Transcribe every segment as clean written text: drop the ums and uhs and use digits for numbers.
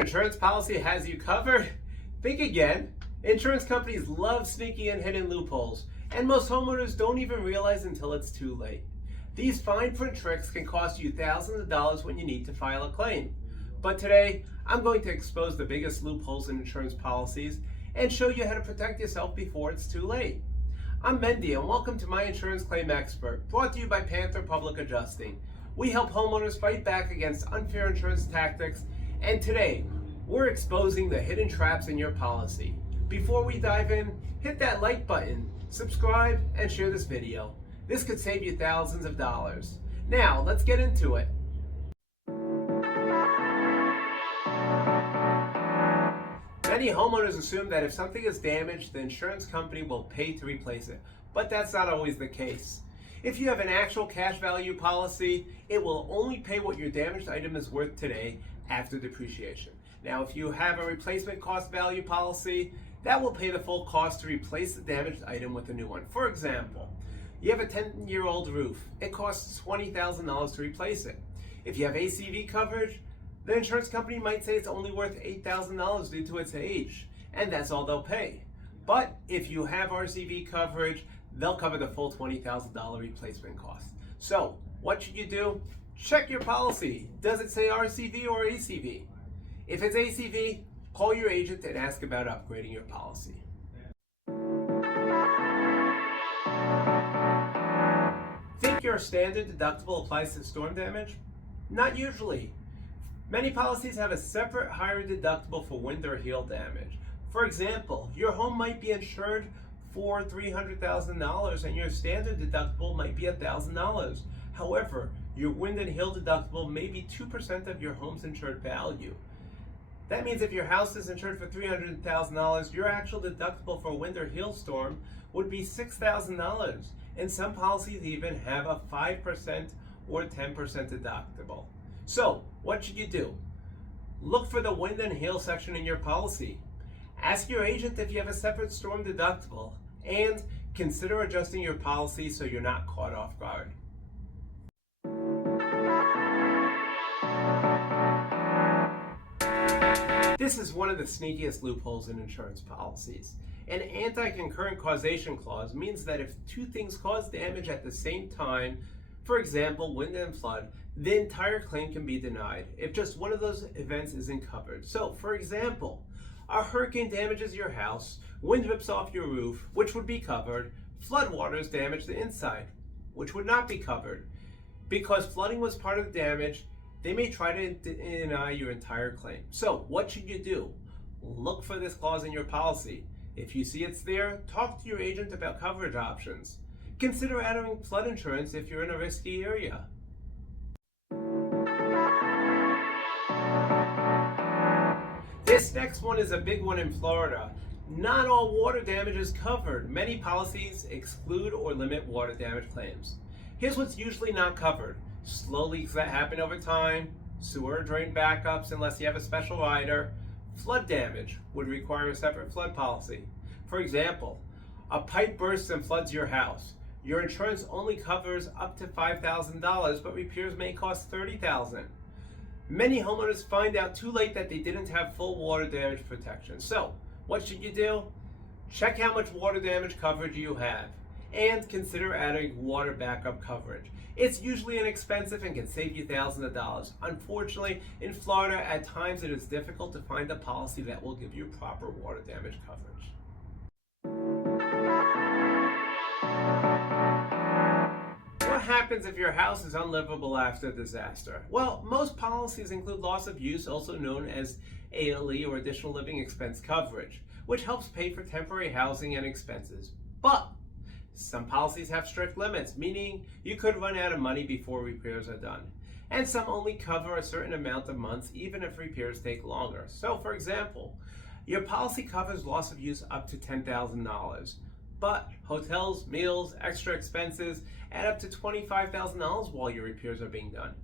your insurance policy has you covered? Think again. Insurance companies love sneaky and hidden loopholes, and most homeowners don't even realize until it's too late. These fine print tricks can cost you thousands of dollars when you need to file a claim. But today, I'm going to expose the biggest loopholes in insurance policies and show you how to protect yourself before it's too late. I'm Mendy, and welcome to My Insurance Claim Expert, brought to you by Panther Public Adjusting. We help homeowners fight back against unfair insurance tactics, and today, we're exposing the hidden traps in your policy. Before we dive in, hit that like button, subscribe, and share this video. This could save you thousands of dollars. Now, let's get into it. Many homeowners assume that if something is damaged, the insurance company will pay to replace it, but that's not always the case. If you have an actual cash value policy, it will only pay what your damaged item is worth today after depreciation. Now, if you have a replacement cost value policy, that will pay the full cost to replace the damaged item with a new one. For example, you have a 10-year-old roof. It costs $20,000 to replace it. If you have ACV coverage, the insurance company might say it's only worth $8,000 due to its age, and that's all they'll pay. But if you have RCV coverage, they'll cover the full $20,000 replacement cost. So, what should you do? Check your policy. Does it say RCV or ACV? If it's ACV, call your agent and ask about upgrading your policy. Think your standard deductible applies to storm damage? Not usually. Many policies have a separate higher deductible for wind or hail damage. For example, your home might be insured for $300,000 and your standard deductible might be $1,000. However, your wind and hail deductible may be 2% of your home's insured value. That means if your house is insured for $300,000, your actual deductible for wind or hail storm would be $6,000. And some policies even have a 5% or 10% deductible. So, what should you do? Look for the wind and hail section in your policy. Ask your agent if you have a separate storm deductible, and consider adjusting your policy so you're not caught off guard. This is one of the sneakiest loopholes in insurance policies. An anti-concurrent causation clause means that if two things cause damage at the same time, for example, wind and flood, the entire claim can be denied if just one of those events isn't covered. So, for example, a hurricane damages your house, wind rips off your roof, which would be covered, floodwaters damage the inside, which would not be covered. Because flooding was part of the damage, they may try to deny your entire claim. So, what should you do? Look for this clause in your policy. If you see it's there, talk to your agent about coverage options. Consider adding flood insurance if you're in a risky area. This next one is a big one in Florida. Not all water damage is covered. Many policies exclude or limit water damage claims. Here's what's usually not covered: slow leaks that happen over time, sewer drain backups unless you have a special rider. Flood damage would require a separate flood policy. For example, a pipe bursts and floods your house. Your insurance only covers up to $5,000, but repairs may cost $30,000. Many homeowners find out too late that they didn't have full water damage protection. So, what should you do? Check how much water damage coverage you have, and consider adding water backup coverage. It's usually inexpensive and can save you thousands of dollars. Unfortunately, in Florida, at times it is difficult to find a policy that will give you proper water damage coverage. What happens if your house is unlivable after a disaster? Well, most policies include loss of use, also known as ALE or additional living expense coverage, which helps pay for temporary housing and expenses. But some policies have strict limits, meaning you could run out of money before repairs are done. And some only cover a certain amount of months, even if repairs take longer. So, for example, your policy covers loss of use up to $10,000. But hotels, meals, extra expenses add up to $25,000 while your repairs are being done.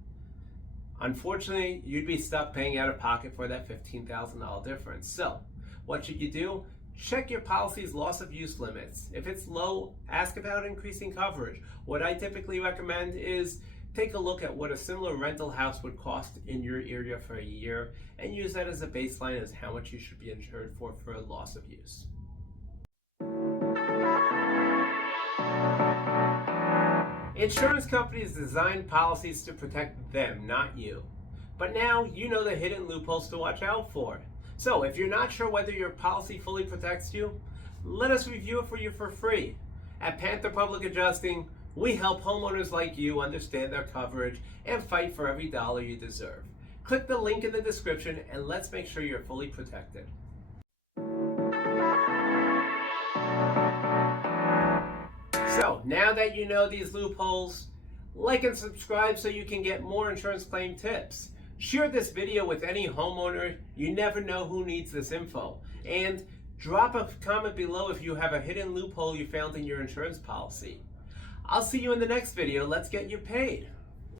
Unfortunately, you'd be stuck paying out of pocket for that $15,000 difference. So, what should you do? Check your policy's loss of use limits. If it's low, ask about increasing coverage. What I typically recommend is take a look at what a similar rental house would cost in your area for a year and use that as a baseline as how much you should be insured for a loss of use. Insurance companies design policies to protect them, not you. But now you know the hidden loopholes to watch out for. So if you're not sure whether your policy fully protects you, let us review it for you for free. At Panther Public Adjusting, we help homeowners like you understand their coverage and fight for every dollar you deserve. Click the link in the description and let's make sure you're fully protected. So now that you know these loopholes, like and subscribe so you can get more insurance claim tips. Share this video with any homeowner. You never know who needs this info. And drop a comment below if you have a hidden loophole you found in your insurance policy. I'll see you in the next video. Let's get you paid.